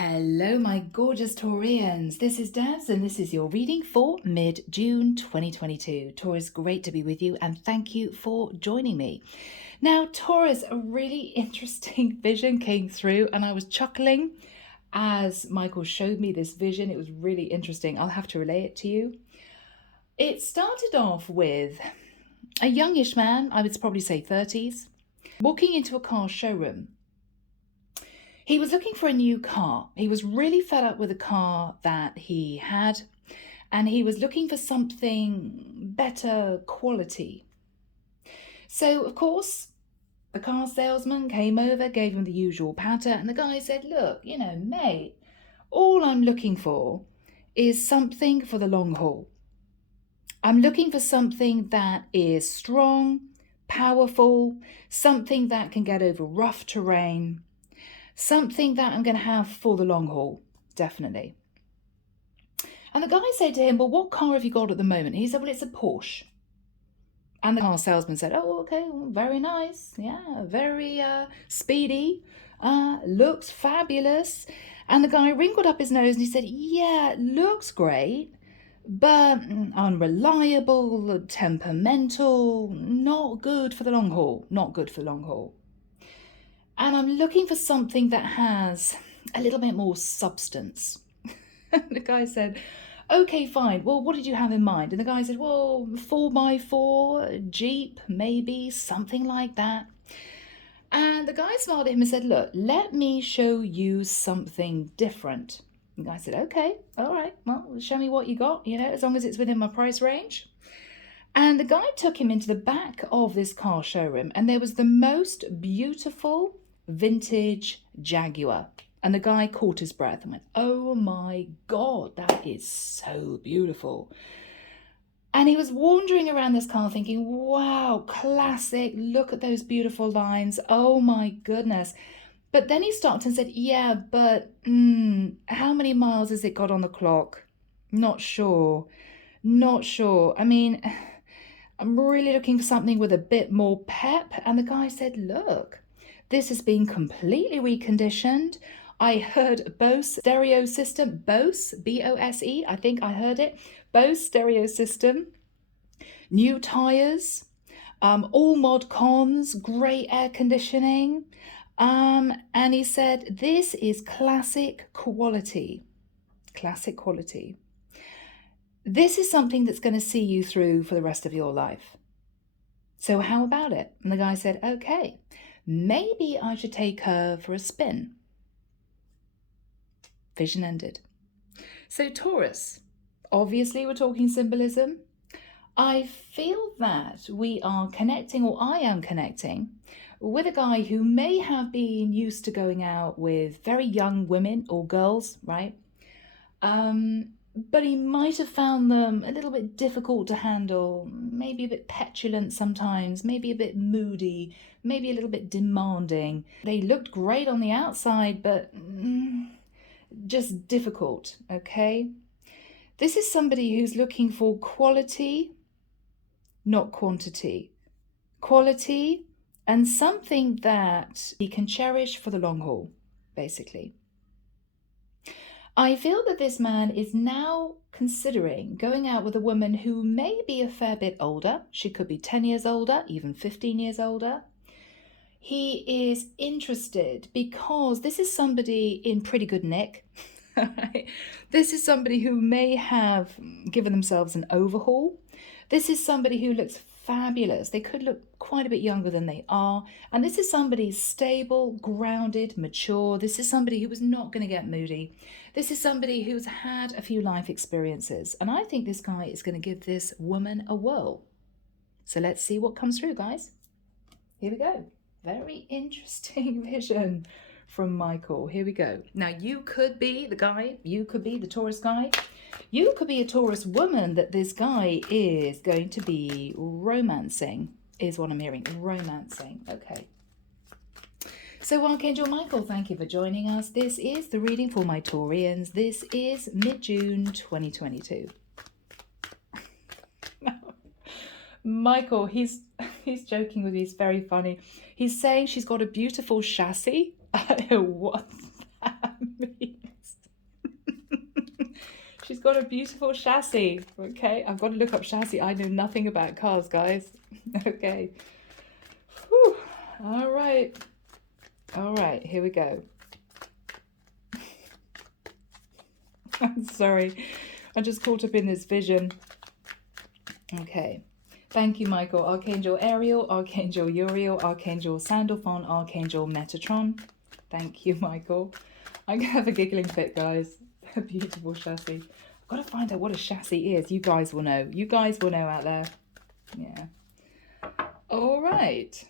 Hello, my gorgeous Taurians. This is Debs, and this is your reading for mid-June 2022. Taurus, great to be with you, and thank you for joining me. Now, Taurus, a really interesting vision came through, and I was chuckling as Michael showed me this vision. It was really interesting. I'll have to relay it to you. It started off with a youngish man, I would probably say 30s, walking into a car showroom. He was looking for a new car. He was really fed up with the car that he had, and he was looking for something better quality. So, of course, the car salesman came over, gave him the usual patter, and the guy said, look, mate, all I'm looking for is something for the long haul. I'm looking for something that is strong, powerful, something that can get over rough terrain, something that I'm going to have for the long haul, definitely. And the guy said to him, well, what car have you got at the moment? He said, well, it's a Porsche. And the car salesman said, oh, okay, well, very nice. Yeah, very speedy, looks fabulous. And the guy wrinkled up his nose and he said, yeah, looks great, but unreliable, temperamental, not good for the long haul, not good for the long haul. And I'm looking for something that has a little bit more substance. The guy said, okay, fine. Well, what did you have in mind? And the guy said, well, 4x4, Jeep, maybe, something like that. And the guy smiled at him and said, look, let me show you something different. And the guy said, okay, all right, well, show me what you got, as long as it's within my price range. And the guy took him into the back of this car showroom, and there was the most beautiful vintage Jaguar. And the guy caught his breath and went, oh my God, that is so beautiful. And he was wandering around this car thinking, wow, classic, look at those beautiful lines, oh my goodness. But then he stopped and said, yeah, but how many miles has it got on the clock? Not sure. I mean, I'm really looking for something with a bit more pep. And the guy said, look, this has been completely reconditioned. I heard Bose stereo system, Bose, B-O-S-E, I think I heard it. Bose stereo system, new tires, all mod cons, great air conditioning. And he said, this is classic quality. Classic quality. This is something that's going to see you through for the rest of your life. So how about it? And the guy said, okay, maybe I should take her for a spin. Vision ended. So Taurus, obviously we're talking symbolism. I feel that we are connecting, or I am connecting, with a guy who may have been used to going out with very young women or girls, right? But he might have found them a little bit difficult to handle, maybe a bit petulant sometimes, maybe a bit moody, maybe a little bit demanding. They looked great on the outside, but just difficult, okay? This is somebody who's looking for quality, not quantity. Quality and something that he can cherish for the long haul, basically. I feel that this man is now considering going out with a woman who may be a fair bit older. She could be 10 years older, even 15 years older. He is interested because this is somebody in pretty good nick. This is somebody who may have given themselves an overhaul. This is somebody who looks fabulous. They could look quite a bit younger than they are. And this is somebody stable, grounded, mature. This is somebody who is not going to get moody. This is somebody who's had a few life experiences. And I think this guy is going to give this woman a whirl. So let's see what comes through, guys. Here we go. Very interesting vision from Michael. Here we go. Now, you could be the guy. You could be the Taurus guy. You could be a Taurus woman that this guy is going to be romancing, is what I'm hearing. Romancing. Okay. So, Archangel Michael, thank you for joining us. This is the reading for my Taurians. This is mid-June 2022. Michael, he's joking with me. He's very funny. He's saying she's got a beautiful chassis. What does that mean? got a beautiful chassis. Okay, I've got to look up chassis. I know nothing about cars, guys. Okay. Whew. All right. All right, here we go. I'm sorry. I just caught up in this vision. Okay. Thank you, Michael. Archangel Ariel, Archangel Uriel, Archangel Sandalphon, Archangel Metatron. Thank you, Michael. I'm going to have a giggling fit, guys. A beautiful chassis. I've got to find out what a chassis is. You guys will know. You guys will know out there. Yeah. All right.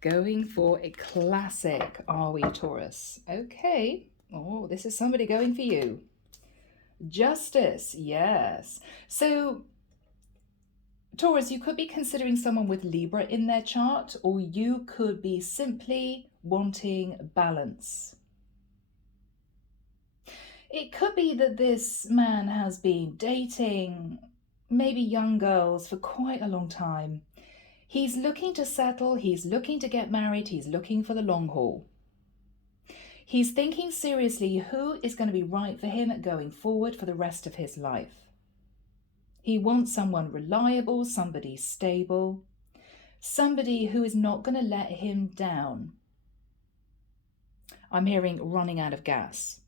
Going for a classic, are we, Taurus? Okay. Oh, this is somebody going for you. Justice, yes. So, Taurus, you could be considering someone with Libra in their chart, or you could be simply wanting balance. It could be that this man has been dating maybe young girls for quite a long time. He's looking to settle, he's looking to get married, he's looking for the long haul. He's thinking seriously who is going to be right for him going forward for the rest of his life. He wants someone reliable, somebody stable, somebody who is not going to let him down. I'm hearing running out of gas.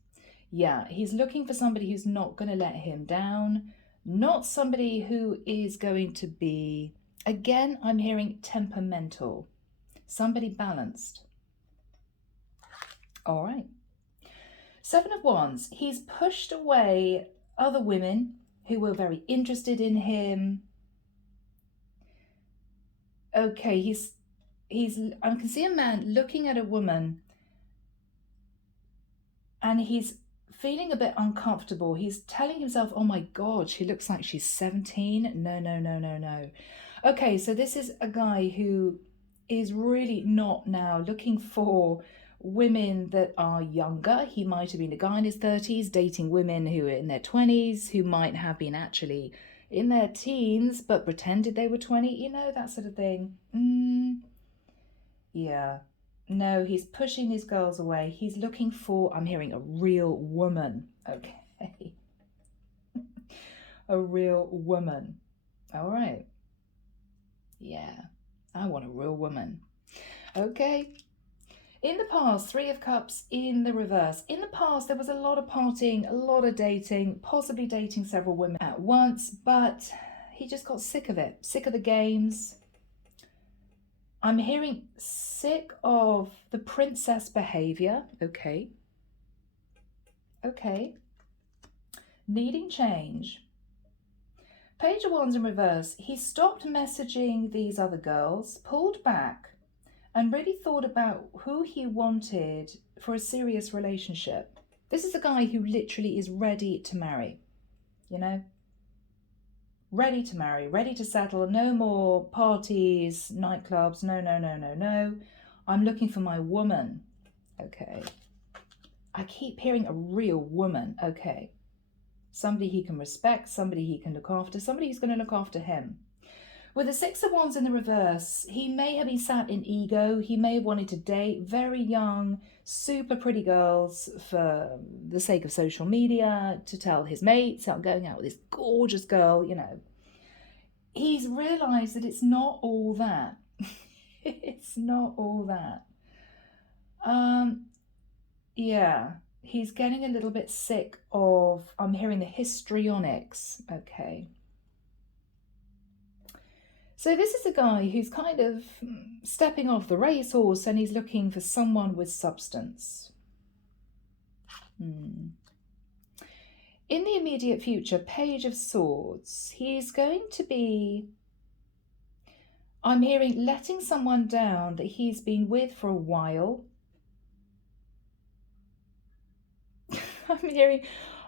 Yeah, he's looking for somebody who's not going to let him down, not somebody who is going to be, again, I'm hearing temperamental, somebody balanced. All right. 7 of Wands, he's pushed away other women who were very interested in him. Okay, I can see a man looking at a woman and he's feeling a bit uncomfortable. He's telling himself, oh my God, she looks like she's 17. No. Okay, so this is a guy who is really not now looking for women that are younger. He might have been a guy in his 30s dating women who are in their 20s, who might have been actually in their teens but pretended they were 20, you know, that sort of thing. Yeah. No, he's pushing these girls away. He's looking for, I'm hearing, a real woman. Okay. A real woman. All right. Yeah, I want a real woman. Okay. In the past, 3 of Cups in the reverse. In the past, there was a lot of partying, a lot of dating, possibly dating several women at once, but he just got sick of it, sick of the games. I'm hearing sick of the princess behavior. Okay. Needing change. Page of Wands in reverse. He stopped messaging these other girls, pulled back, and really thought about who he wanted for a serious relationship. This is a guy who literally is ready to marry, you know? Ready to marry, ready to settle, no more parties, nightclubs, no. I'm looking for my woman. Okay. I keep hearing a real woman. Okay. Somebody he can respect, somebody he can look after, somebody who's going to look after him. With the 6 of Wands in the reverse, he may have been sat in ego. He may have wanted to date very young, super pretty girls for the sake of social media, to tell his mates, I'm going out with this gorgeous girl, you know. He's realised that it's not all that. It's not all that. Yeah, he's getting a little bit sick of, I'm hearing the histrionics. Okay. So this is a guy who's kind of stepping off the racehorse and he's looking for someone with substance. In the immediate future, Page of Swords, he's going to be, I'm hearing, letting someone down that he's been with for a while.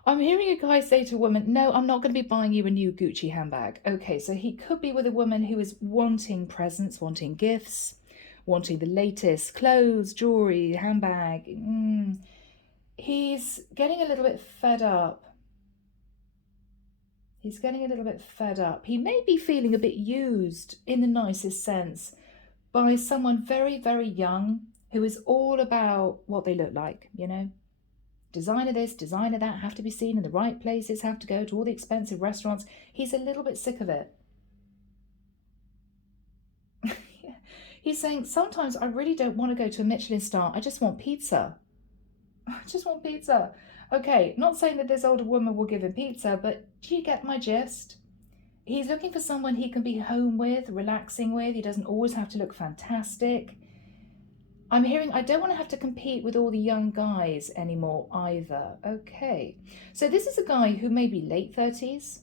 I'm hearing a guy say to a woman, no, I'm not going to be buying you a new Gucci handbag. Okay, so he could be with a woman who is wanting presents, wanting gifts, wanting the latest clothes, jewelry, handbag. He's getting a little bit fed up. He's getting a little bit fed up. He may be feeling a bit used, in the nicest sense, by someone very, very young who is all about what they look like, you know? Designer this, designer that, have to be seen in the right places, have to go to all the expensive restaurants. He's a little bit sick of it. He's saying, sometimes I really don't want to go to a Michelin star. I just want pizza. I just want pizza. Okay, not saying that this older woman will give him pizza, but do you get my gist? He's looking for someone he can be home with, relaxing with. He doesn't always have to look fantastic. I'm hearing, I don't want to have to compete with all the young guys anymore either. Okay, so this is a guy who may be late 30s.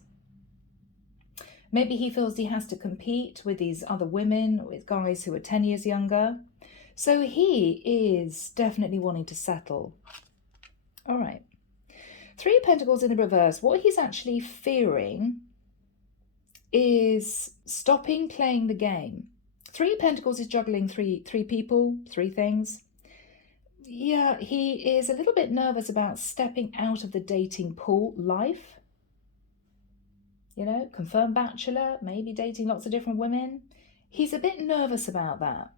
Maybe he feels he has to compete with these other women, with guys who are 10 years younger. So he is definitely wanting to settle. All right. Three of Pentacles in the reverse. What he's actually fearing is stopping playing the game. Three of Pentacles is juggling three people, three things. Yeah, he is a little bit nervous about stepping out of the dating pool life. You know, confirmed bachelor, maybe dating lots of different women. He's a bit nervous about that.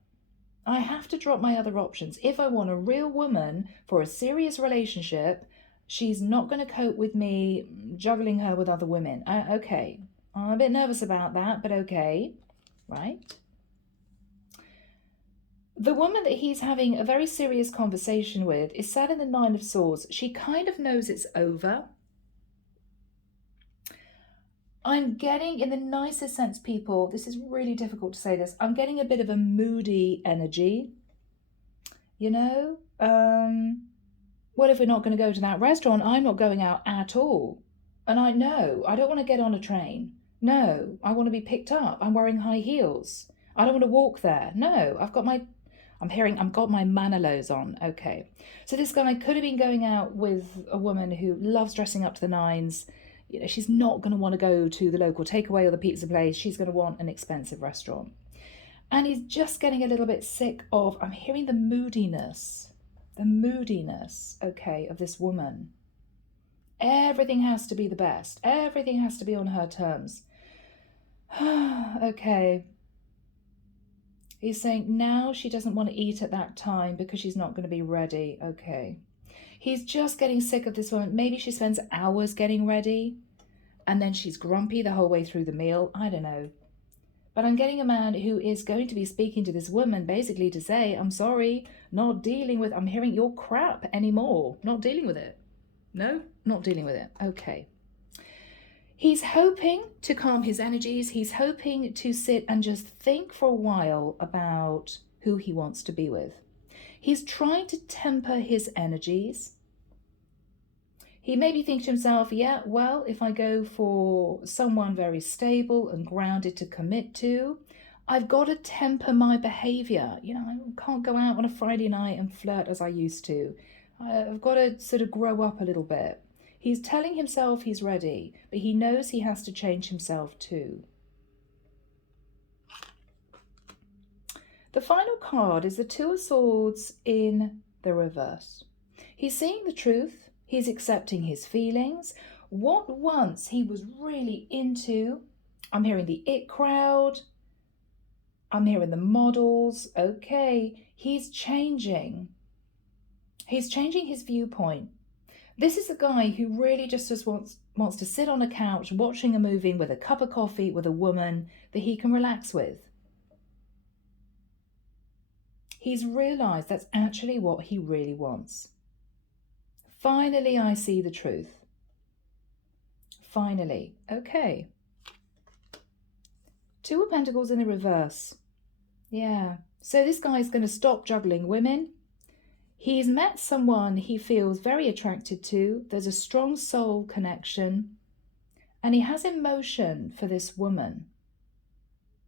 I have to drop my other options. If I want a real woman for a serious relationship, she's not going to cope with me juggling her with other women. Okay, I'm a bit nervous about that, but okay, right? The woman that he's having a very serious conversation with is sat in the Nine of Swords. She kind of knows it's over. I'm getting, in the nicest sense, people, this is really difficult to say this, I'm getting a bit of a moody energy. You know, what if we're not going to go to that restaurant? I'm not going out at all. And I know, I don't want to get on a train. No, I want to be picked up. I'm wearing high heels. I don't want to walk there. No, I've got my Manilows on. Okay. So this guy could have been going out with a woman who loves dressing up to the nines. You know, she's not going to want to go to the local takeaway or the pizza place. She's going to want an expensive restaurant. And he's just getting a little bit sick of, I'm hearing the moodiness, okay, of this woman. Everything has to be the best. Everything has to be on her terms. Okay. He's saying now she doesn't want to eat at that time because she's not going to be ready. Okay. He's just getting sick of this woman. Maybe she spends hours getting ready and then she's grumpy the whole way through the meal. I don't know. But I'm getting a man who is going to be speaking to this woman basically to say, I'm sorry, not dealing with, I'm hearing your crap anymore. Not dealing with it. No, not dealing with it. Okay. He's hoping to calm his energies. He's hoping to sit and just think for a while about who he wants to be with. He's trying to temper his energies. He maybe thinks to himself, yeah, well, if I go for someone very stable and grounded to commit to, I've got to temper my behavior. You know, I can't go out on a Friday night and flirt as I used to. I've got to sort of grow up a little bit. He's telling himself he's ready, but he knows he has to change himself too. The final card is the Two of Swords in the reverse. He's seeing the truth. He's accepting his feelings. What once he was really into, I'm hearing the it crowd. I'm hearing the models. Okay, he's changing. He's changing his viewpoint. This is a guy who really just wants to sit on a couch watching a movie with a cup of coffee with a woman that he can relax with. He's realized that's actually what he really wants. Finally, I see the truth. Finally. Okay. Two of Pentacles in the reverse. Yeah. So this guy's going to stop juggling women. He's met someone he feels very attracted to. There's a strong soul connection. And he has emotion for this woman.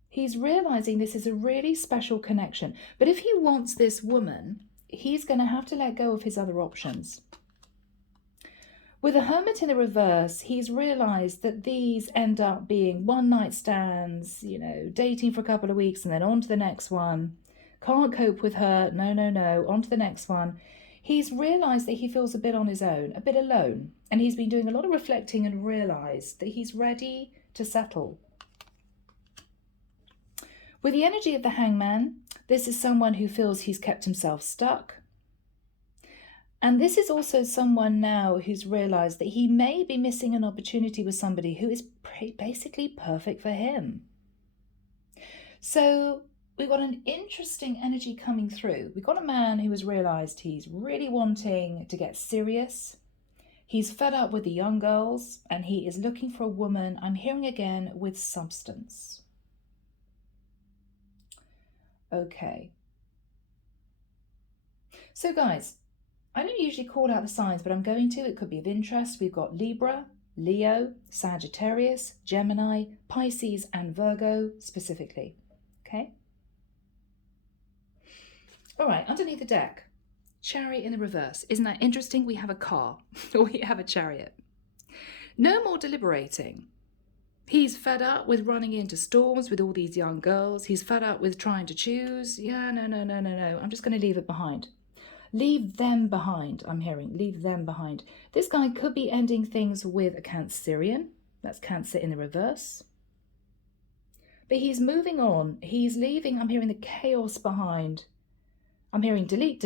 He's realizing this is a really special connection. But if he wants this woman, he's going to have to let go of his other options. With a Hermit in the reverse, he's realized that these end up being one-night stands, you know, dating for a couple of weeks and then on to the next one. Can't cope with her, no, on to the next one. He's realised that he feels a bit on his own, a bit alone. And he's been doing a lot of reflecting and realised that he's ready to settle. With the energy of the Hangman, This is someone who feels he's kept himself stuck. And this is also someone now who's realized that he may be missing an opportunity with somebody who is basically perfect for him. So we've got an interesting energy coming through. We've got a man who has realized he's really wanting to get serious. He's fed up with the young girls and he is looking for a woman, I'm hearing again, with substance. Okay. So guys, I don't usually call out the signs, but I'm going to. It could be of interest. We've got Libra, Leo, Sagittarius, Gemini, Pisces, and Virgo specifically. Okay? All right, underneath the deck, Chariot in the reverse. Isn't that interesting? We have a car, or we have a chariot. No more deliberating. He's fed up with running into storms with all these young girls. He's fed up with trying to choose. Yeah, no. I'm just going to leave it behind. Leave them behind, I'm hearing. Leave them behind. This guy could be ending things with a Cancerian. That's Cancer in the reverse. But he's moving on. He's leaving, I'm hearing, the chaos behind. I'm hearing delete.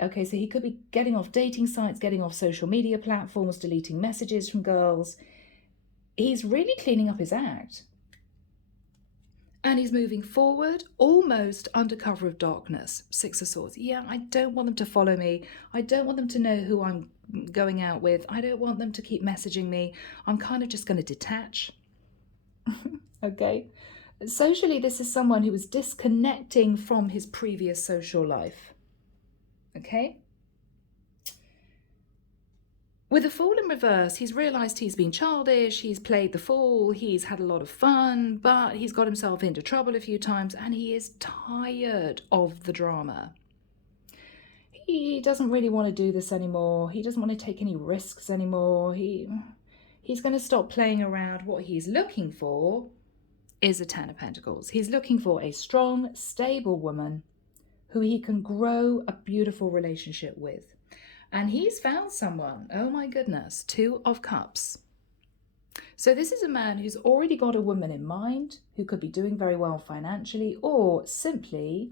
Okay, so he could be getting off dating sites, getting off social media platforms, deleting messages from girls. He's really cleaning up his act. And he's moving forward, almost under cover of darkness. Six of Swords. Yeah, I don't want them to follow me. I don't want them to know who I'm going out with. I don't want them to keep messaging me. I'm kind of just going to detach. Okay. Socially, this is someone who was disconnecting from his previous social life. Okay. With the Fool in reverse, he's realised he's been childish, he's played the fool, he's had a lot of fun, but he's got himself into trouble a few times and he is tired of the drama. He doesn't really want to do this anymore. He doesn't want to take any risks anymore. He's going to stop playing around. What he's looking for is a Ten of Pentacles. He's looking for a strong, stable woman who he can grow a beautiful relationship with. And he's found someone, oh my goodness, Two of Cups. So this is a man who's already got a woman in mind, who could be doing very well financially, or simply,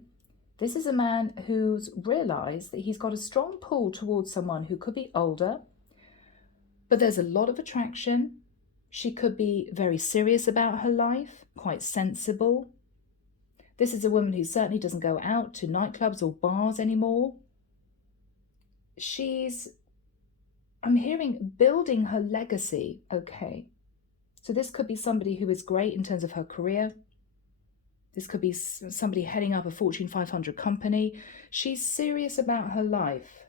this is a man who's realised that he's got a strong pull towards someone who could be older, but there's a lot of attraction. She could be very serious about her life, quite sensible. This is a woman who certainly doesn't go out to nightclubs or bars anymore. I'm hearing, building her legacy. Okay. So this could be somebody who is great in terms of her career. This could be somebody heading up a Fortune 500 company. She's serious about her life.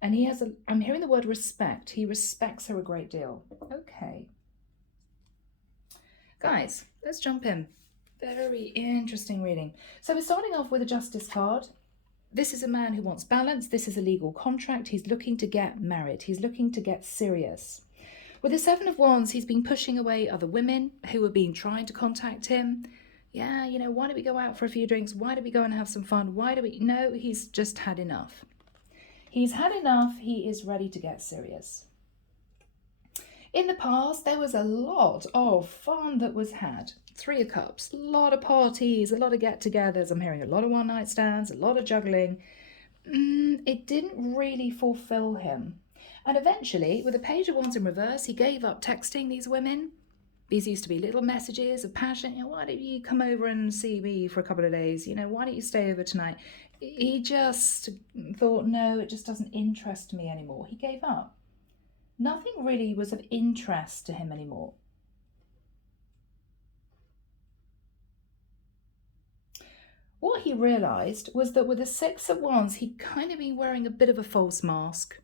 And I'm hearing the word respect. He respects her a great deal. Okay. Guys, let's jump in. Very interesting reading. So we're starting off with a Justice card. This is a man who wants balance. This is a legal contract. He's looking to get married. He's looking to get serious. With the Seven of Wands, he's been pushing away other women who have been trying to contact him. Yeah, why don't we go out for a few drinks? Why don't we go and have some fun? No, he's just had enough. He's had enough. He is ready to get serious. In the past, there was a lot of fun that was had. Three of Cups, a lot of parties, a lot of get-togethers. I'm hearing a lot of one-night stands, a lot of juggling. It didn't really fulfill him. And eventually, with the Page of Wands in reverse, he gave up texting these women. These used to be little messages of passion. Why don't you come over and see me for a couple of days? Why don't you stay over tonight? He just thought, no, it just doesn't interest me anymore. He gave up. Nothing really was of interest to him anymore. What he realised was that with the Six of Wands, he'd kind of been wearing a bit of a false mask.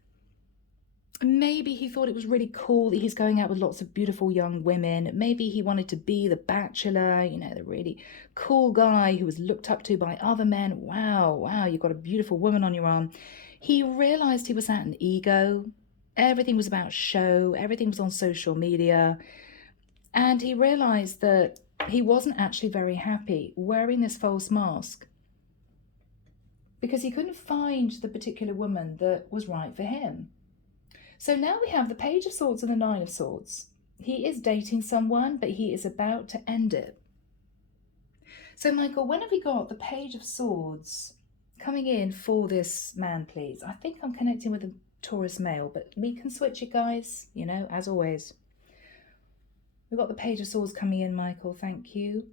Maybe he thought it was really cool that he's going out with lots of beautiful young women. Maybe he wanted to be the bachelor, the really cool guy who was looked up to by other men. Wow, you've got a beautiful woman on your arm. He realised he was at an ego. Everything was about show. Everything was on social media. And he realised that he wasn't actually very happy wearing this false mask because he couldn't find the particular woman that was right for him. So now we have the Page of Swords and the Nine of Swords. He is dating someone, but he is about to end it. So, Michael, when have we got the Page of Swords coming in for this man, please? I think I'm connecting with a Taurus male, but we can switch it, guys, you know, as always. We've got the Page of Swords coming in, Michael, thank you.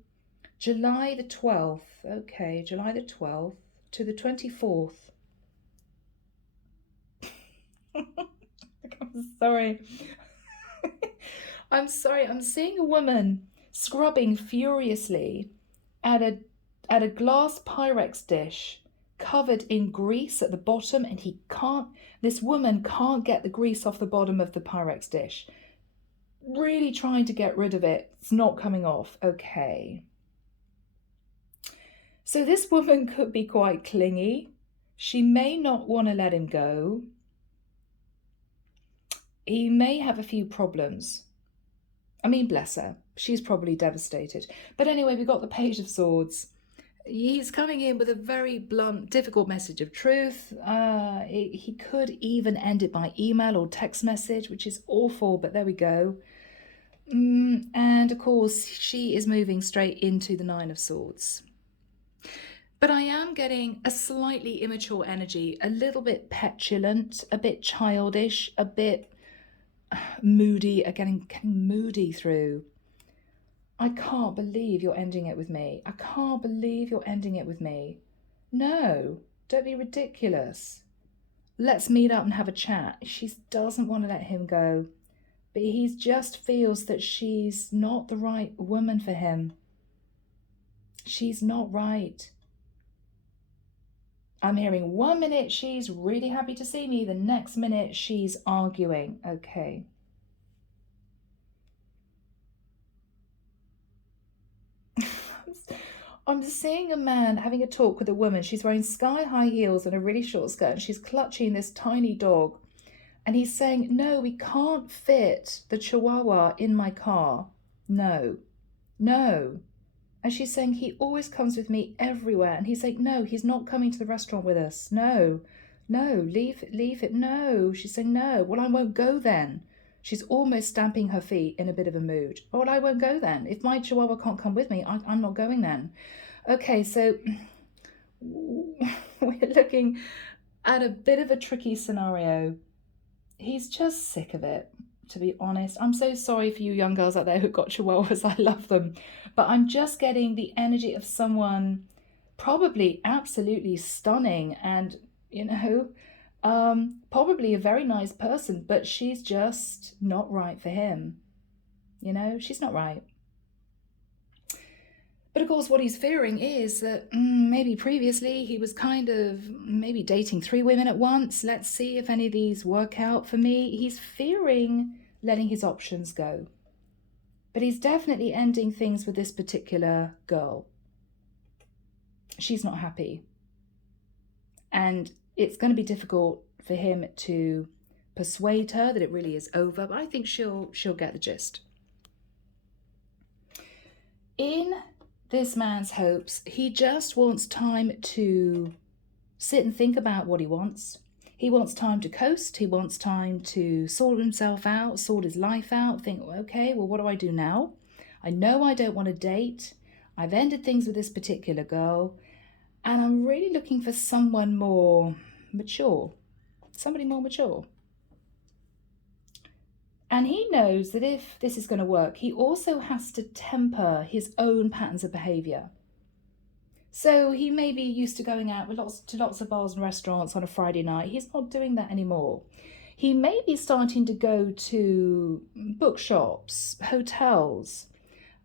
July the 12th, okay, July the 12th to the 24th. I'm sorry. I'm sorry, I'm seeing a woman scrubbing furiously at a glass Pyrex dish covered in grease at the bottom, and this woman can't get the grease off the bottom of the Pyrex dish. Really trying to get rid of it. It's not coming off. Okay. So this woman could be quite clingy. She may not want to let him go. He may have a few problems. I mean, bless her. She's probably devastated. But anyway, we've got the Page of Swords. He's coming in with a very blunt, difficult message of truth. He could even end it by email or text message, which is awful, but there we go. And of course, she is moving straight into the Nine of Swords. But I am getting a slightly immature energy, a little bit petulant, a bit childish, a bit moody, getting moody through. I can't believe you're ending it with me. I can't believe you're ending it with me. No, don't be ridiculous. Let's meet up and have a chat. She doesn't want to let him go, but he just feels that she's not the right woman for him. She's not right. I'm hearing 1 minute she's really happy to see me, the next minute she's arguing. Okay. I'm seeing a man having a talk with a woman. She's wearing sky-high heels and a really short skirt, and she's clutching this tiny dog. And he's saying, no, we can't fit the Chihuahua in my car. No. And she's saying, he always comes with me everywhere. And he's saying, no, he's not coming to the restaurant with us. No, leave it. No. She's saying, no. Well, I won't go then. She's almost stamping her feet in a bit of a mood. Oh, well, I won't go then. If my Chihuahua can't come with me, I'm not going then. Okay, so we're looking at a bit of a tricky scenario. He's just sick of it, to be honest. I'm so sorry for you young girls out there who've got Chihuahuas. I love them. But I'm just getting the energy of someone probably absolutely stunning and, probably a very nice person, but she's just not right for him. She's not right. But of course, what he's fearing is that maybe previously he was kind of maybe dating 3 women at once. Let's see if any of these work out for me. He's fearing letting his options go. But he's definitely ending things with this particular girl. She's not happy. And it's going to be difficult for him to persuade her that it really is over. But I think she'll get the gist. In this man's hopes, he just wants time to sit and think about what he wants. He wants time to coast. He wants time to sort himself out, sort his life out, think, okay, well, what do I do now? I know I don't want to date. I've ended things with this particular girl, and I'm really looking for someone more mature, somebody more mature. And he knows that if this is going to work, he also has to temper his own patterns of behavior. So he may be used to going out with lots of bars and restaurants on a Friday night. He's not doing that anymore. He may be starting to go to bookshops, hotels.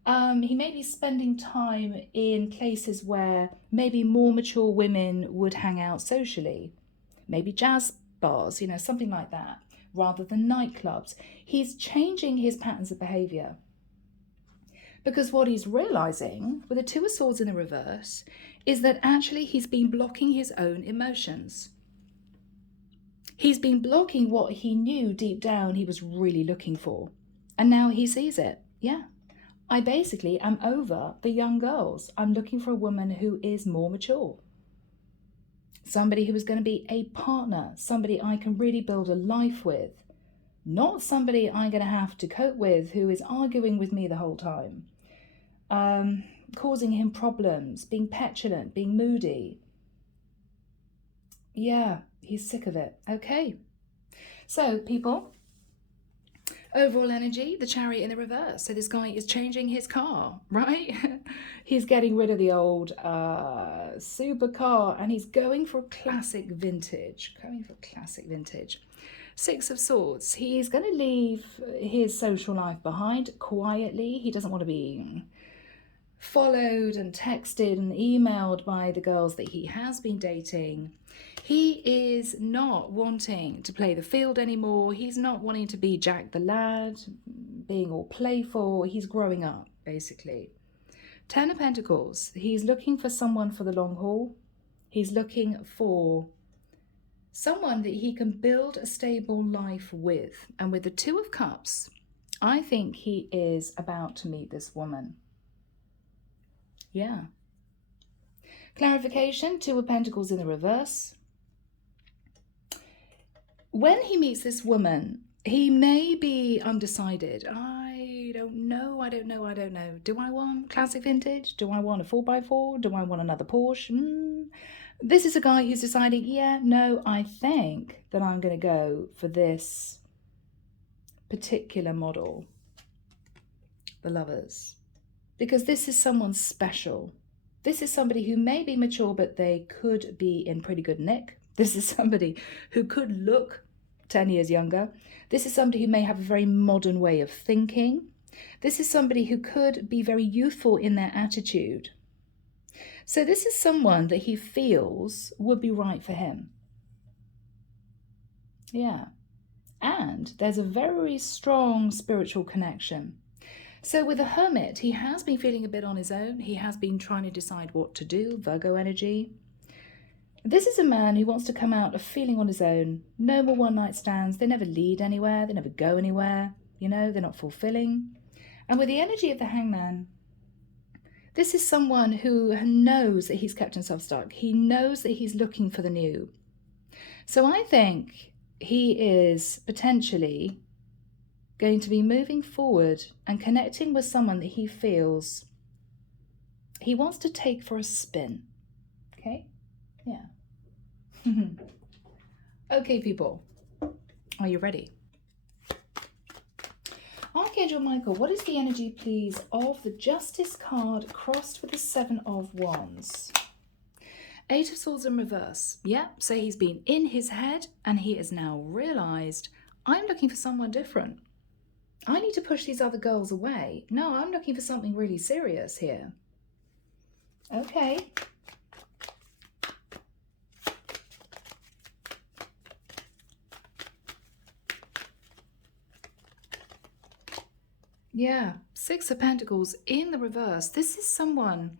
He may be spending time in places where maybe more mature women would hang out socially. Maybe jazz bars, something like that, rather than nightclubs. He's changing his patterns of behavior. Because what he's realizing with the Two of Swords in the reverse is that actually he's been blocking his own emotions. He's been blocking what he knew deep down he was really looking for. And now he sees it. Yeah, I basically am over the young girls. I'm looking for a woman who is more mature. Somebody who is going to be a partner, somebody I can really build a life with. Not somebody I'm going to have to cope with who is arguing with me the whole time. causing him problems, being petulant, being moody. Yeah, he's sick of it. Okay. So, people, overall energy, the Chariot in the reverse. So this guy is changing his car, right? He's getting rid of the old supercar and he's going for classic vintage. Six of Swords. He's going to leave his social life behind quietly. He doesn't want to be followed and texted and emailed by the girls that he has been dating. He is not wanting to play the field anymore. He's not wanting to be Jack the lad, being all playful. He's growing up, basically. Ten of Pentacles. He's looking for someone for the long haul. He's looking for someone that he can build a stable life with. And with the Two of Cups, I think he is about to meet this woman. Yeah. Clarification, Two of Pentacles in the reverse. When he meets this woman, he may be undecided. I don't know. Do I want classic vintage? Do I want a 4x4? Do I want another Porsche? This is a guy who's deciding, yeah, no, I think that I'm going to go for this particular model, the Lovers. Because this is someone special. This is somebody who may be mature, but they could be in pretty good nick. This is somebody who could look 10 years younger. This is somebody who may have a very modern way of thinking. This is somebody who could be very youthful in their attitude. So this is someone that he feels would be right for him. Yeah. And there's a very strong spiritual connection. So with the Hermit, he has been feeling a bit on his own. He has been trying to decide what to do, Virgo energy. This is a man who wants to come out of feeling on his own. No more one-night stands. They never lead anywhere. They never go anywhere. You know, they're not fulfilling. And with the energy of the Hangman, this is someone who knows that he's kept himself stuck. He knows that he's looking for the new. So I think he is potentially going to be moving forward and connecting with someone that he feels he wants to take for a spin. Okay? Yeah. Okay, people. Are you ready? Archangel Michael, what is the energy, please, of the Justice card crossed with the Seven of Wands? Eight of Swords in reverse. Yeah, so he's been in his head and he has now realised, I'm looking for someone different. I need to push these other girls away. No, I'm looking for something really serious here. Okay. Yeah, Six of Pentacles in the reverse. This is someone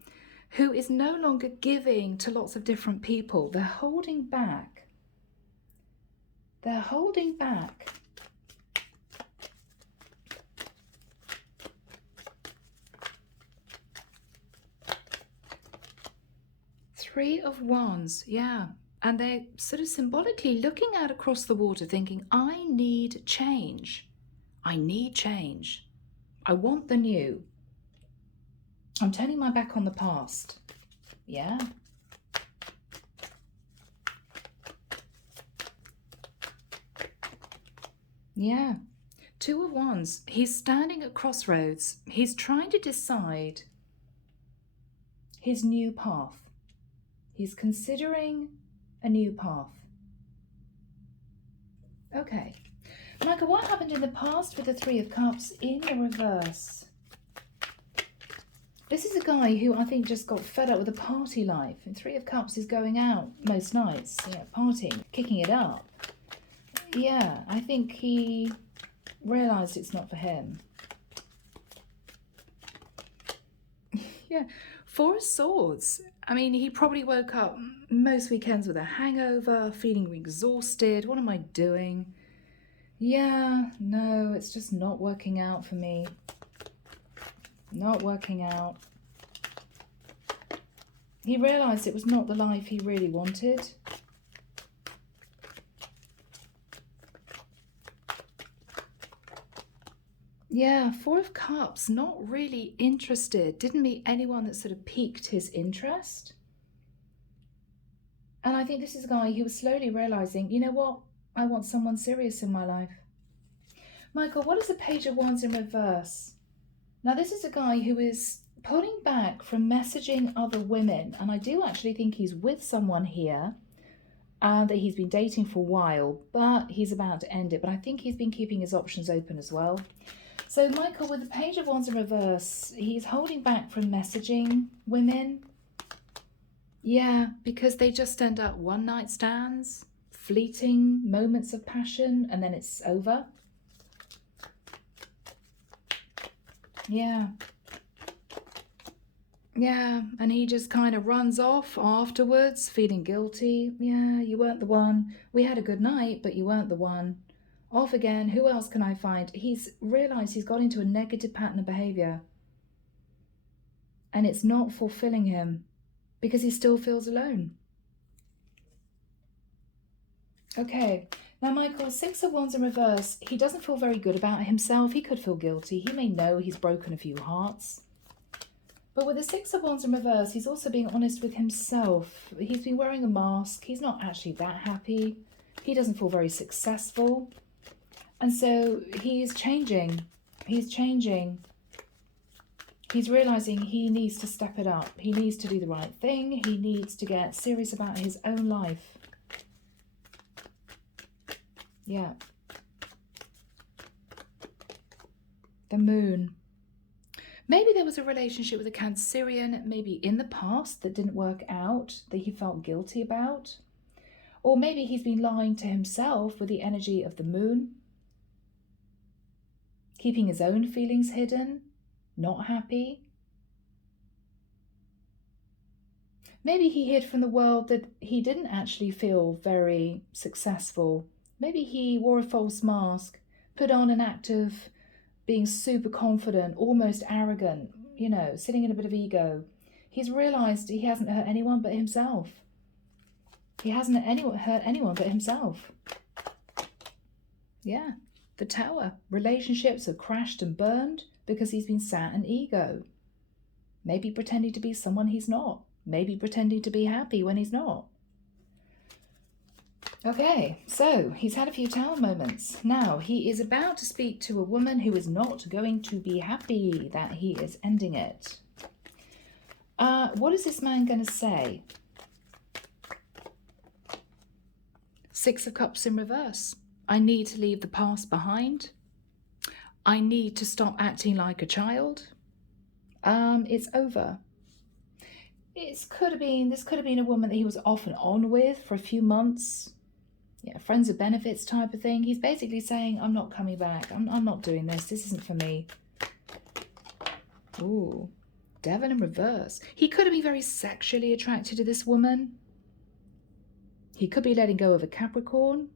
who is no longer giving to lots of different people. They're holding back. They're holding back. Three of Wands, yeah. And they're sort of symbolically looking out across the water thinking, I need change. I need change. I want the new. I'm turning my back on the past. Yeah. Yeah. Two of Wands. He's standing at crossroads. He's trying to decide his new path. He's considering a new path. Okay. Michael, what happened in the past with the Three of Cups in the reverse? This is a guy who I think just got fed up with the party life. And Three of Cups is going out most nights, partying, kicking it up. Yeah, I think he realised it's not for him. Yeah, Four of Swords. I mean, he probably woke up most weekends with a hangover, feeling exhausted. What am I doing? Yeah, no, it's just not working out for me. Not working out. He realised it was not the life he really wanted. Yeah, Four of Cups, not really interested. Didn't meet anyone that sort of piqued his interest. And I think this is a guy who was slowly realizing, you know what? I want someone serious in my life. Michael, what is the Page of Wands in reverse? Now, this is a guy who is pulling back from messaging other women. And I do actually think he's with someone here that he's been dating for a while, but he's about to end it. But I think he's been keeping his options open as well. So, Michael, with the Page of Wands in reverse, he's holding back from messaging women. Yeah, because they just end up one-night stands, fleeting moments of passion, and then it's over. Yeah. Yeah, and he just kind of runs off afterwards, feeling guilty. Yeah, you weren't the one. We had a good night, but you weren't the one. Off again. Who else can I find? He's realized he's got into a negative pattern of behavior. And it's not fulfilling him because he still feels alone. Okay. Now, Michael, Six of Wands in reverse. He doesn't feel very good about himself. He could feel guilty. He may know he's broken a few hearts. But with the Six of Wands in reverse, he's also being honest with himself. He's been wearing a mask. He's not actually that happy. He doesn't feel very successful. And so he's changing. He's changing. He's realizing he needs to step it up. He needs to do the right thing. He needs to get serious about his own life. Yeah. The Moon. Maybe there was a relationship with a Cancerian, maybe in the past, that didn't work out, that he felt guilty about. Or maybe he's been lying to himself with the energy of the Moon, keeping his own feelings hidden, not happy. Maybe he hid from the world that he didn't actually feel very successful. Maybe he wore a false mask, put on an act of being super confident, almost arrogant, you know, sitting in a bit of ego. He's realized he hasn't hurt anyone but himself. He hasn't hurt anyone but himself. Yeah, the Tower. Relationships have crashed and burned because he's been sat in ego. Maybe pretending to be someone he's not. Maybe pretending to be happy when he's not. Okay, so he's had a few Tower moments. Now, he is about to speak to a woman who is not going to be happy that he is ending it. What is this man going to say? Six of Cups in reverse. I need to leave the past behind. I need to stop acting like a child. It's over. This could have been a woman that he was off and on with for a few months. Yeah, friends with benefits type of thing. He's basically saying, I'm not coming back. I'm not doing this. This isn't for me. Ooh, Devil in reverse. He could have been very sexually attracted to this woman. He could be letting go of a Capricorn.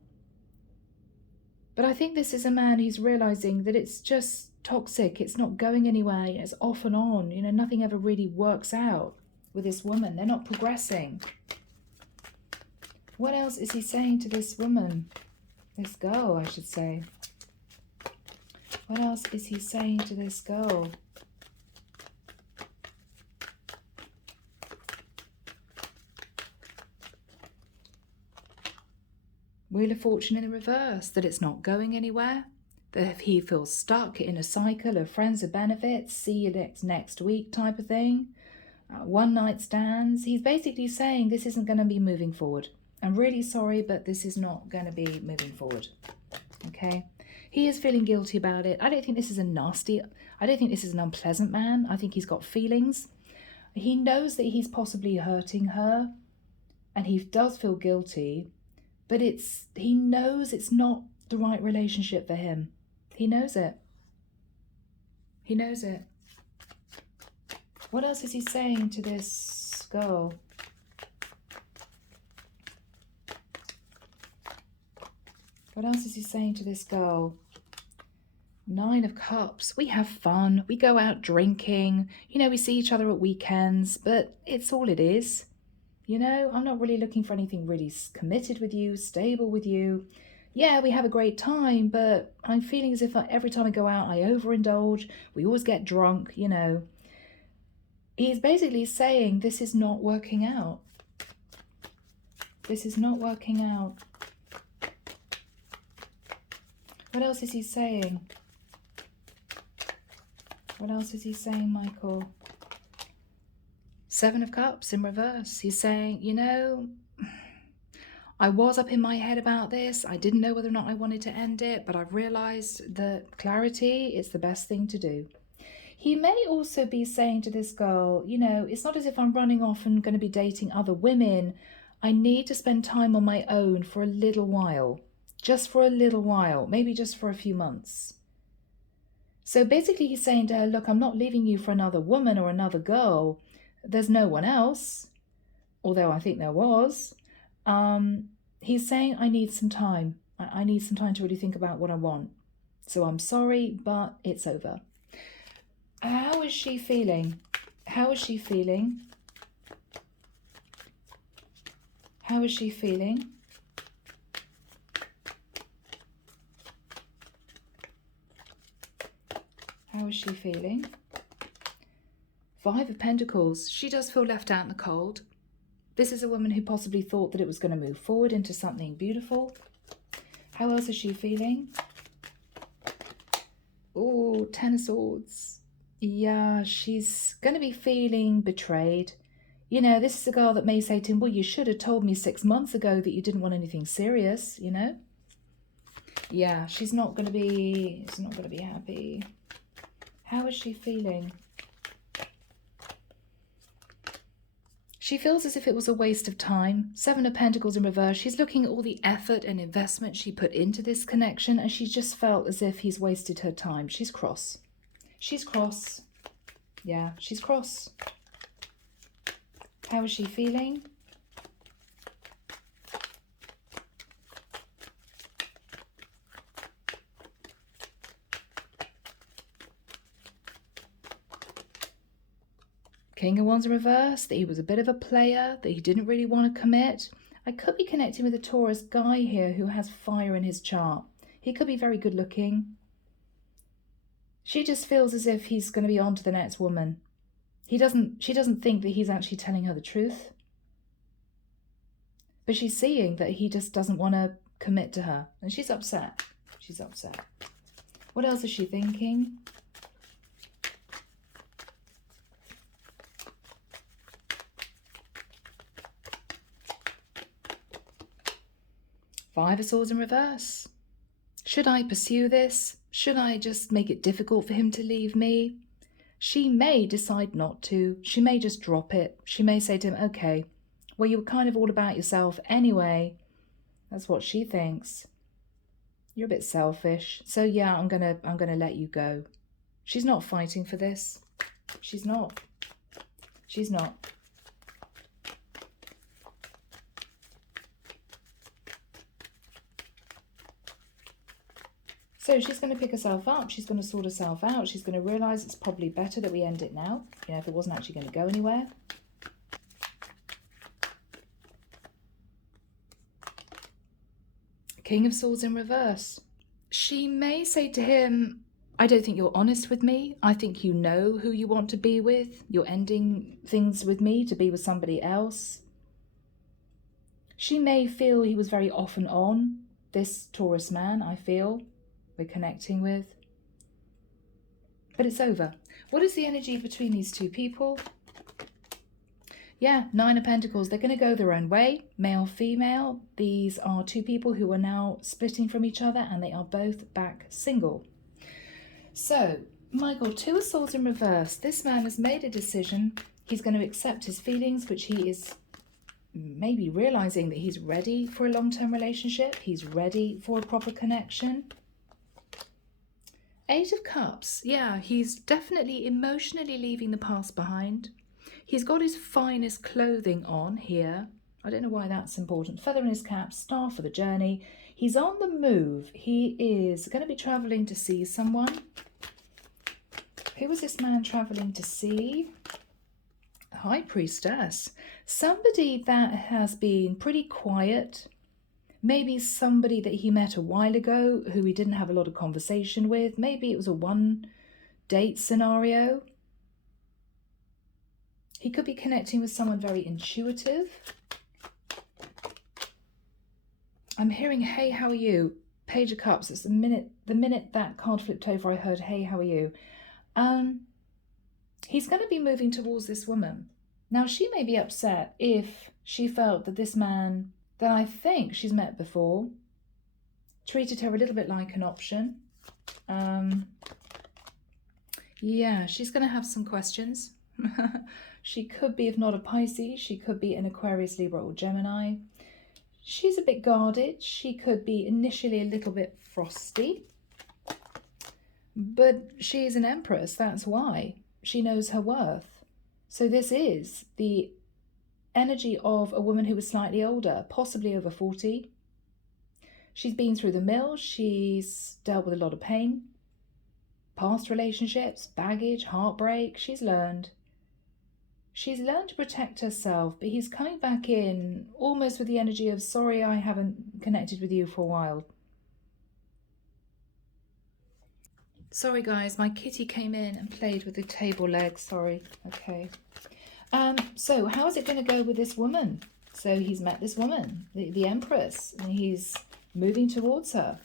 But I think this is a man who's realizing that it's just toxic. It's not going anywhere. It's off and on. You know, nothing ever really works out with this woman. They're not progressing. What else is he saying to this woman? This girl, I should say. What else is he saying to this girl? Wheel of Fortune in the reverse, that it's not going anywhere, that he feels stuck in a cycle of friends with benefits, see you next week type of thing, one night stands. He's basically saying this isn't going to be moving forward. I'm really sorry, but this is not going to be moving forward. Okay? He is feeling guilty about it. I don't think this is an unpleasant man. I think he's got feelings. He knows that he's possibly hurting her, and he does feel guilty, but he knows it's not the right relationship for him. He knows it. He knows it. What else is he saying to this girl? What else is he saying to this girl? Nine of Cups. We have fun. We go out drinking. You know, we see each other at weekends, but it's all it is. You know, I'm not really looking for anything really committed with you, stable with you. Yeah, we have a great time, but I'm feeling as if every time I go out, I overindulge. We always get drunk, you know. He's basically saying this is not working out. This is not working out. What else is he saying? What else is he saying, Michael? Seven of Cups in reverse. He's saying, you know, I was up in my head about this. I didn't know whether or not I wanted to end it, but I've realized that clarity is the best thing to do. He may also be saying to this girl, you know, it's not as if I'm running off and going to be dating other women. I need to spend time on my own for a little while. Just for a little while, maybe just for a few months. So basically he's saying to her, look, I'm not leaving you for another woman or another girl. There's no one else, although I think there was. He's saying I need some time. I need some time to really think about what I want. So I'm sorry, but it's over. How is she feeling? How is she feeling? How is she feeling? How is she feeling? Five of Pentacles. She does feel left out in the cold. This is a woman who possibly thought that it was going to move forward into something beautiful. How else is she feeling? Oh, Ten of Swords. Yeah, she's going to be feeling betrayed. You know, this is a girl that may say to him, well, you should have told me 6 months ago that you didn't want anything serious, you know? Yeah, she's not going to be happy. How is she feeling? She feels as if it was a waste of time. Seven of Pentacles in reverse. She's looking at all the effort and investment she put into this connection, and she just felt as if he's wasted her time. She's cross. She's cross. Yeah, she's cross. How is she feeling? King of Wands in reverse, that he was a bit of a player, that he didn't really want to commit. I could be connecting with a Taurus guy here who has fire in his chart. He could be very good looking. She just feels as if he's going to be on to the next woman. She doesn't think that he's actually telling her the truth. But she's seeing that he just doesn't want to commit to her. And she's upset. She's upset. What else is she thinking? Five of Swords in reverse. Should I pursue this? Should I just make it difficult for him to leave me? She may decide not to. She may just drop it. She may say to him, okay, well, you were kind of all about yourself anyway. That's what she thinks. You're a bit selfish. So yeah, I'm gonna let you go. She's not fighting for this. She's not. She's not. So she's going to pick herself up. She's going to sort herself out. She's going to realise it's probably better that we end it now. You know, if it wasn't actually going to go anywhere. King of Swords in reverse. She may say to him, I don't think you're honest with me. I think you know who you want to be with. You're ending things with me to be with somebody else. She may feel he was very off and on, this Taurus man, I feel. We're connecting with. But it's over. What is the energy between these two people? Yeah, Nine of Pentacles. They're going to go their own way. Male, female. These are two people who are now splitting from each other, and they are both back single. So, Michael, Two of Swords in reverse. This man has made a decision. He's going to accept his feelings, which he is maybe realizing that he's ready for a long-term relationship. He's ready for a proper connection. Eight of Cups. Yeah, he's definitely emotionally leaving the past behind. He's got his finest clothing on here. I don't know why that's important. Feather in his cap, star for the journey. He's on the move. He is going to be travelling to see someone. Who is this man travelling to see? High Priestess. Somebody that has been pretty quiet, Maybe somebody that he met a while ago who he didn't have a lot of conversation with. Maybe it was a one-date scenario. He could be connecting with someone very intuitive. I'm hearing, hey, how are you? Page of Cups. It's the minute that card flipped over, I heard, hey, how are you? He's going to be moving towards this woman. Now, she may be upset if she felt that this man that I think she's met before treated her a little bit like an option. Yeah, she's going to have some questions. She could be, if not a Pisces, she could be an Aquarius, Libra, or Gemini. She's a bit guarded. She could be initially a little bit frosty. But she's an Empress, that's why. She knows her worth. So this is the energy of a woman who is slightly older, possibly over 40. She's been through the mill. She's dealt with a lot of pain, past relationships, baggage, heartbreak. She's learned to protect herself, but he's coming back in almost with the energy of, sorry, I haven't connected with you for a while. Sorry guys, my kitty came in and played with the table leg, sorry. Okay. So how is it going to go with this woman? So he's met this woman, the Empress, and he's moving towards her.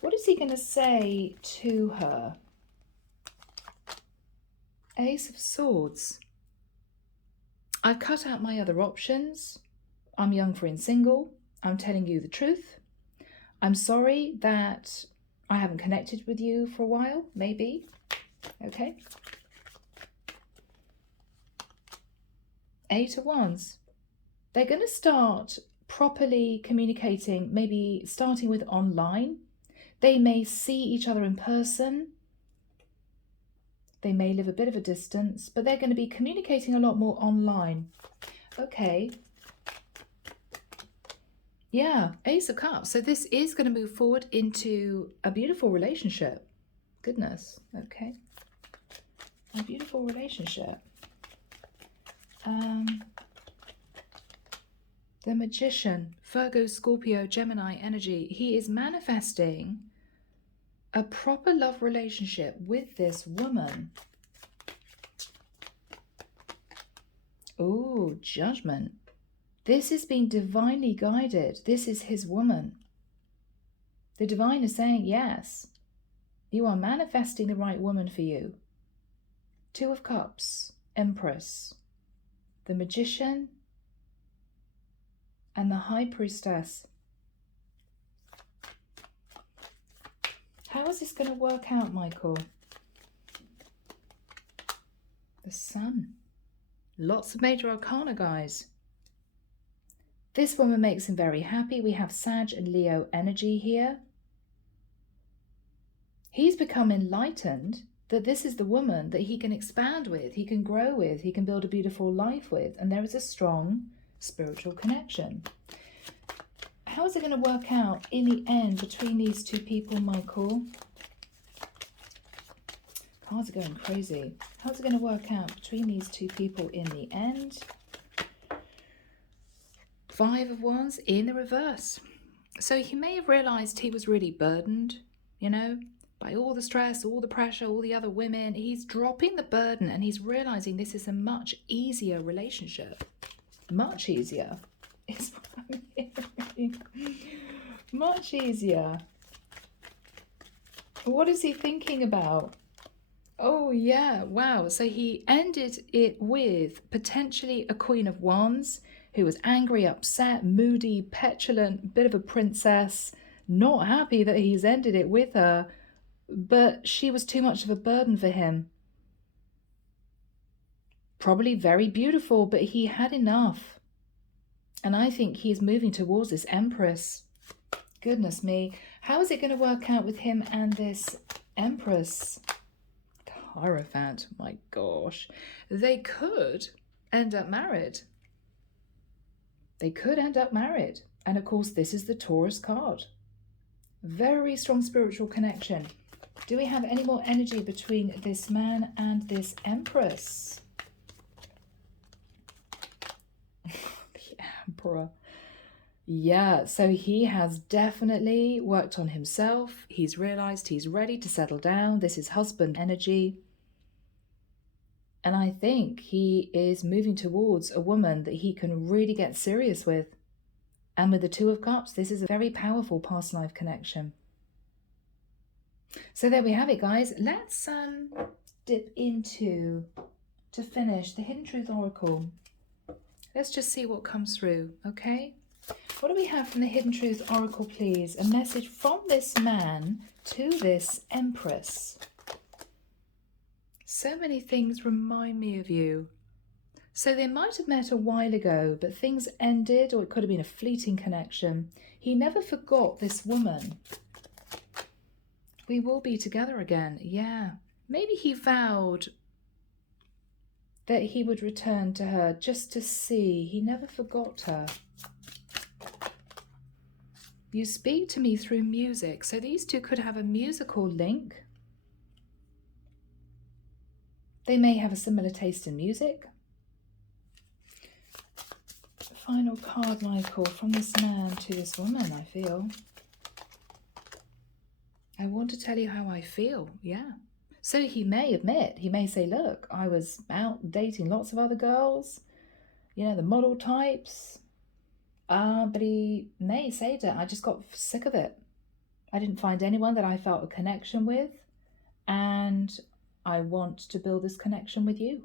What is he going to say to her? Ace of Swords. I've cut out my other options. I'm young, free and single. I'm telling you the truth. I'm sorry that I haven't connected with you for a while, maybe. Okay. Eight of Wands. They're going to start properly communicating, maybe starting with online. They may see each other in person. They may live a bit of a distance, but they're going to be communicating a lot more online. Okay. Yeah, Ace of Cups. So this is going to move forward into a beautiful relationship. Goodness. Okay. A beautiful relationship. The Magician, Virgo, Scorpio, Gemini energy. He is manifesting a proper love relationship with this woman. Oh, Judgment. This is being divinely guided. This is his woman. The divine is saying, yes, you are manifesting the right woman for you. Two of Cups, Empress, the Magician, and the High Priestess. How is this going to work out, Michael? The Sun. Lots of major arcana, guys. This woman makes him very happy. We have Sag and Leo energy here. He's become enlightened that this is the woman that he can expand with, he can grow with, he can build a beautiful life with, and there is a strong spiritual connection. How is it going to work out in the end between these two people, Michael? Cards are going crazy. How's it going to work out between these two people in the end? Five of Wands in the reverse. So he may have realized he was really burdened, you know, by all the stress, all the pressure, all the other women. He's dropping the burden and he's realizing this is a much easier relationship. Much easier. It's what I'm hearing. Much easier. What is he thinking about? Oh yeah, wow. So he ended it with potentially a Queen of Wands who was angry, upset, moody, petulant, bit of a princess, not happy that he's ended it with her, but she was too much of a burden for him. Probably very beautiful, but he had enough. And I think he's moving towards this Empress. Goodness me. How is it going to work out with him and this Empress? Hierophant, my gosh. They could end up married. They could end up married. And of course, this is the Taurus card. Very strong spiritual connection. Do we have any more energy between this man and this Empress? The Emperor. Yeah, so he has definitely worked on himself. He's realized he's ready to settle down. This is husband energy. And I think he is moving towards a woman that he can really get serious with. And with the Two of Cups, this is a very powerful past life connection. So there we have it, guys. Let's dip into, to finish, the Hidden Truth Oracle. Let's just see what comes through, okay? What do we have from the Hidden Truth Oracle, please? A message from this man to this Empress. So many things remind me of you. So they might have met a while ago, but things ended, or it could have been a fleeting connection. He never forgot this woman. We will be together again. Yeah. Maybe he vowed that he would return to her just to see. He never forgot her. You speak to me through music. So these two could have a musical link. They may have a similar taste in music. Final card, Michael, from this man to this woman, I feel. I want to tell you how I feel, yeah. So he may admit, he may say, look, I was out dating lots of other girls, you know, the model types. But he may say that I just got sick of it. I didn't find anyone that I felt a connection with, and I want to build this connection with you.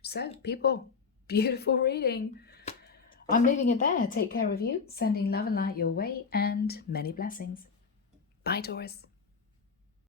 So, people, beautiful reading. I'm leaving it there. Take care of you, sending love and light your way, and many blessings. Bye, Taurus.